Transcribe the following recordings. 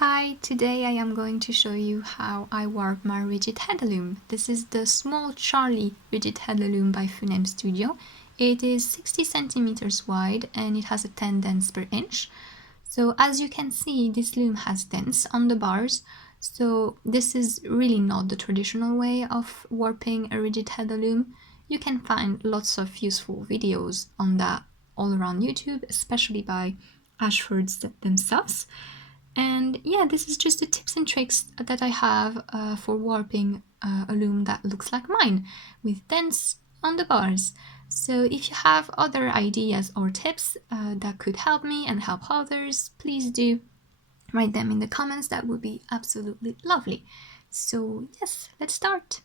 Hi, today I am going to show you how I warp my rigid heddle loom. This is the small Charlie rigid heddle loom by Funem Studio. It is 60 centimeters wide and it has a 10 dents per inch. So as you can see, this loom has dents on the bars. So this is really not the traditional way of warping a rigid heddle loom. You can find lots of useful videos on that all around YouTube, especially by Ashfords themselves. And yeah, this is just the tips and tricks that I have for warping a loom that looks like mine, with dents on the bars. So if you have other ideas or tips that could help me and help others, please do write them in the comments. That would be absolutely lovely. So yes, let's start.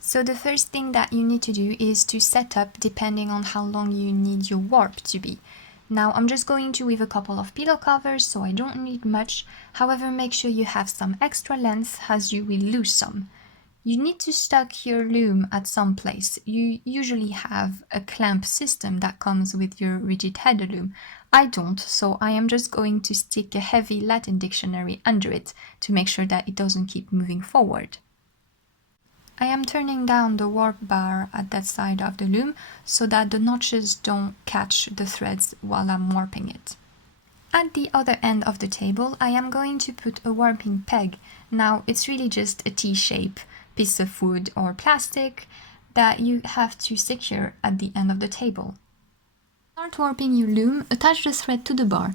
So the first thing that you need to do is to set up depending on how long you need your warp to be. Now I'm just going to weave a couple of pillow covers, so I don't need much. However, make sure you have some extra length as you will lose some. You need to stuck your loom at some place. You usually have a clamp system that comes with your rigid heddle loom. I don't, so I am just going to stick a heavy Latin dictionary under it to make sure that it doesn't keep moving forward. I am turning down the warp bar at that side of the loom so that the notches don't catch the threads while I'm warping it. At the other end of the table, I am going to put a warping peg. Now it's really just a T-shape piece of wood or plastic that you have to secure at the end of the table. Start warping your loom, attach the thread to the bar.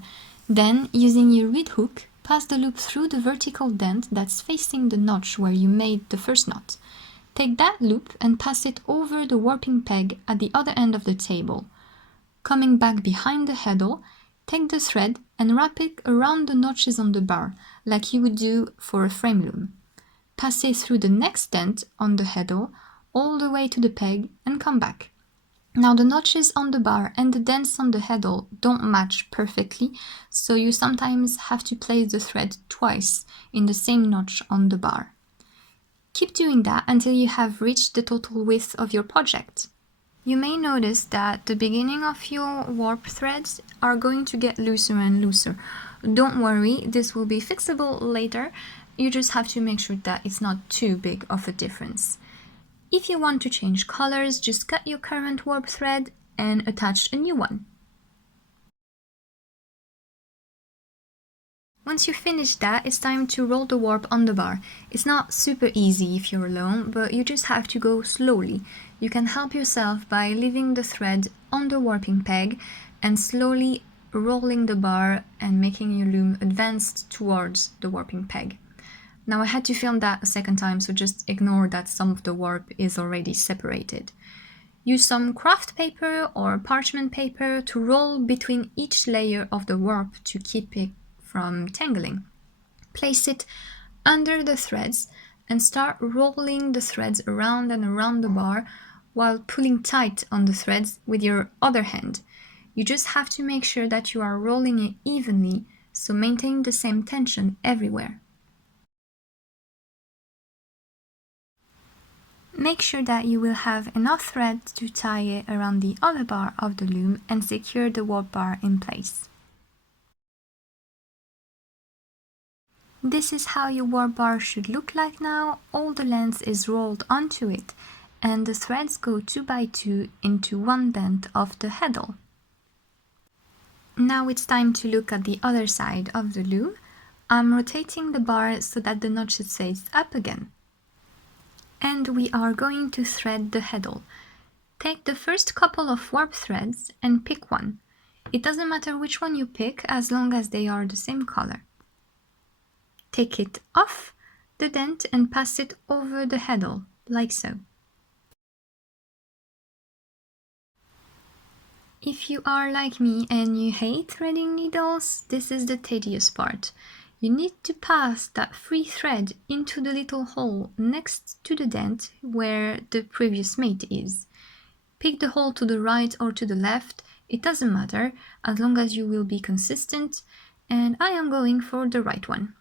Then, using your reed hook, pass the loop through the vertical dent that's facing the notch where you made the first knot. Take that loop and pass it over the warping peg at the other end of the table. Coming back behind the heddle, take the thread and wrap it around the notches on the bar, like you would do for a frame loom. Pass it through the next dent on the heddle, all the way to the peg, and come back. Now the notches on the bar and the dents on the heddle don't match perfectly, so you sometimes have to place the thread twice in the same notch on the bar. Keep doing that until you have reached the total width of your project. You may notice that the beginning of your warp threads are going to get looser and looser. Don't worry, this will be fixable later. You just have to make sure that it's not too big of a difference. If you want to change colors, just cut your current warp thread and attach a new one. Once you finish that, it's time to roll the warp on the bar. It's not super easy if you're alone, but you just have to go slowly. You can help yourself by leaving the thread on the warping peg and slowly rolling the bar and making your loom advance towards the warping peg. Now I had to film that a second time, so just ignore that some of the warp is already separated. Use some craft paper or parchment paper to roll between each layer of the warp to keep it from tangling. Place it under the threads and start rolling the threads around and around the bar while pulling tight on the threads with your other hand. You just have to make sure that you are rolling it evenly, so maintain the same tension everywhere. Make sure that you will have enough thread to tie it around the other bar of the loom and secure the warp bar in place. This is how your warp bar should look like now. All the length is rolled onto it and the threads go 2 by 2 into one dent of the heddle. Now it's time to look at the other side of the loom. I'm rotating the bar so that the notches face up again. And we are going to thread the heddle. Take the first couple of warp threads and pick one. It doesn't matter which one you pick as long as they are the same color. Take it off the dent and pass it over the heddle, like so. If you are like me and you hate threading needles, this is the tedious part. You need to pass that free thread into the little hole next to the dent where the previous mate is. Pick the hole to the right or to the left, it doesn't matter, as long as you will be consistent, and I am going for the right one.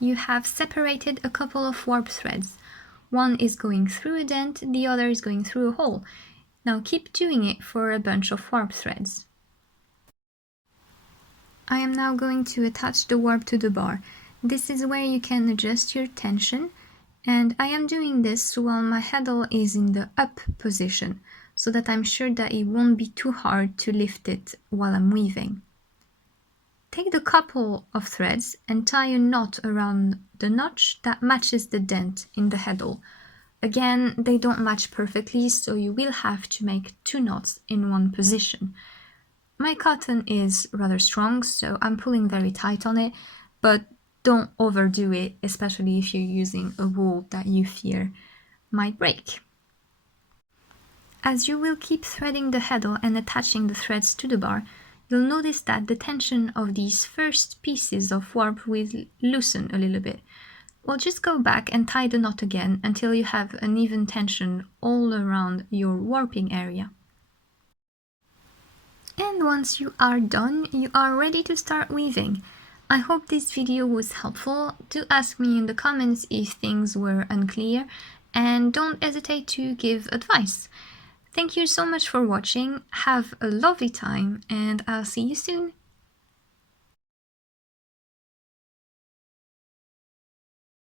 You have separated a couple of warp threads. One is going through a dent, the other is going through a hole. Now keep doing it for a bunch of warp threads. I am now going to attach the warp to the bar. This is where you can adjust your tension, and I am doing this while my heddle is in the up position, so that I'm sure that it won't be too hard to lift it while I'm weaving. Take the couple of threads and tie a knot around the notch that matches the dent in the heddle. Again, they don't match perfectly, so you will have to make 2 knots in one position. My cotton is rather strong, so I'm pulling very tight on it, but don't overdo it, especially if you're using a wool that you fear might break. As you will keep threading the heddle and attaching the threads to the bar, you'll notice that the tension of these first pieces of warp will loosen a little bit. Well, just go back and tie the knot again until you have an even tension all around your warping area. And once you are done, you are ready to start weaving. I hope this video was helpful. Do ask me in the comments if things were unclear, and don't hesitate to give advice. Thank you so much for watching, have a lovely time, and I'll see you soon!